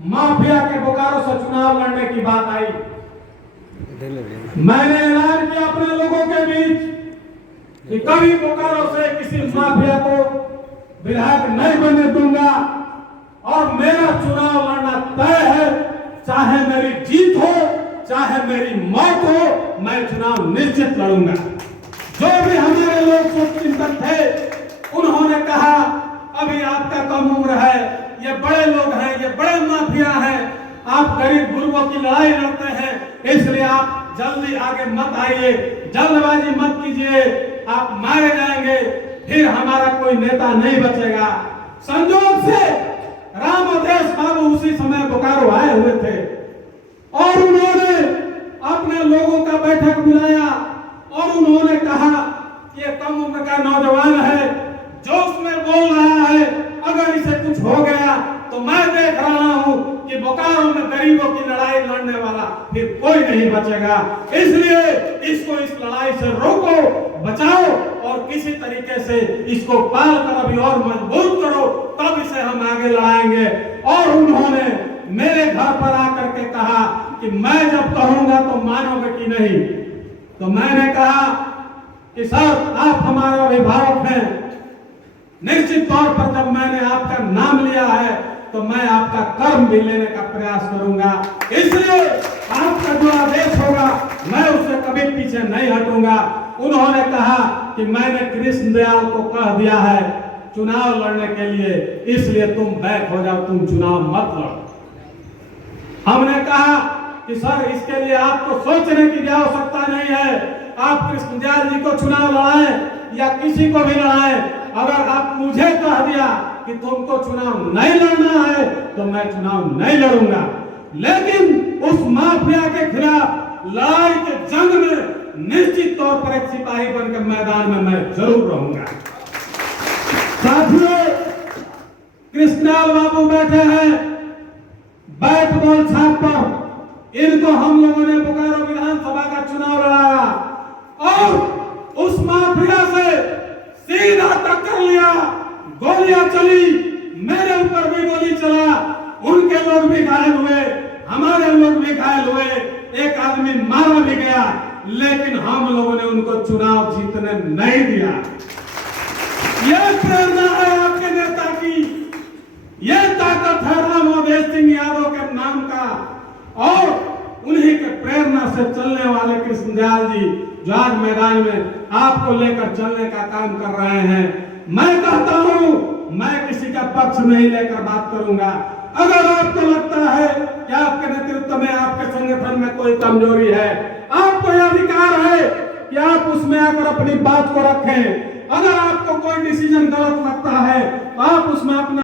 Mafia के बोकारो से चुनाव लड़ने की बात आई, मैंने ऐलान किया अपने लोगों के बीच कि कभी बोकारो से किसी माफिया को विधायक नहीं बनने दूंगा और मेरा चुनाव लड़ना तय है। चाहे मेरी जीत हो चाहे मेरी मौत हो, मैं चुनाव निश्चित लड़ूंगा। जो भी हमारे लोग शुभचिंतक थे उन्होंने कहा अभी आपका कम उम्र है, ये बड़े लोग हैं, ये बड़े माफिया हैं, आप गरीब गुरुओं की लड़ाई लड़ते हैं, इसलिए आप जल्दी आगे मत आइए, जल्दबाजी मत कीजिए, आप मारे जाएंगे, फिर हमारा कोई नेता नहीं बचेगा। संजोग से राम अवधेश बाबू उसी समय बोकारो आए हुए थे और उन्होंने अपने लोगों का बैठक बुलाया और उन्होंने कहा कि ये कम उम्र का नौजवान है, जोश में बोल रहा है, अगर इसे कुछ हो गया तो मैं देख रहा हूं कि बोकारो में गरीबों की लड़ाई लड़ने वाला फिर कोई नहीं बचेगा, इसलिए इसको इस लड़ाई से रोको, बचाओ और किसी तरीके से इसको पाल कर अभी और मजबूत करो, तब इसे हम आगे लड़ाएंगे। और उन्होंने मेरे घर पर आकर के कहा कि मैं जब कहूंगा तो मानोगे कि नहीं। तो मैंने कहा कि सर आप हमारे अभिभावक हैं, निश्चित तौर पर जब मैंने आपका नाम लिया है तो मैं आपका कर्म भी लेने का प्रयास करूंगा, इसलिए आपका जो आदेश होगा मैं उससे कभी पीछे नहीं हटूंगा। उन्होंने कहा कि मैंने कृष्णदयाल को कह दिया है चुनाव लड़ने के लिए, इसलिए तुम बैक हो जाओ, तुम चुनाव मत लड़ो। हमने कहा कि सर इसके लिए आपको सोचने की आवश्यकता नहीं है, आप कृष्णदयाल जी को चुनाव लड़ाएं या किसी को भी लड़ाएं, अगर आप मुझे कह दिया कि तुमको चुनाव नहीं लड़ना है तो मैं चुनाव नहीं लड़ूंगा, लेकिन उस माफिया के खिलाफ लड़ाई के जंग में निश्चित तौर पर एक सिपाही बनकर मैदान में मैं जरूर रहूंगा। साथियों, कृष्णदयाल बाबू बैठे हैं बैट बॉल छाप पर, इनको हम लोगों ने बोकारो विधानसभा का चुनाव लड़ाया और उस माफिया से सीधा टक्कर लिया, गोलियां चली, मेरे ऊपर भी गोली चला, उनके लोग भी घायल हुए, हमारे लोग भी घायल हुए, एक आदमी मारा भी गया, लेकिन हम लोगों ने उनको चुनाव जीतने नहीं दिया। यह प्रेरणा है आपके नेता की, यह ताकत है राम अवधेश सिंह यादव के नाम का और उन्हीं के प्रेरणा से चलने वाले कृष्णदयाल जी जो आज मैदान में आपको लेकर चलने का काम कर रहे हैं। मैं कहता हूं मैं किसी का पक्ष नहीं लेकर बात करूंगा। अगर आपको लगता है कि आपके नेतृत्व में आपके संगठन में कोई कमजोरी है, आपको यह अधिकार है कि आप उसमें आकर अपनी बात को रखें। अगर आपको कोई डिसीजन गलत लगता है तो आप उसमें अपना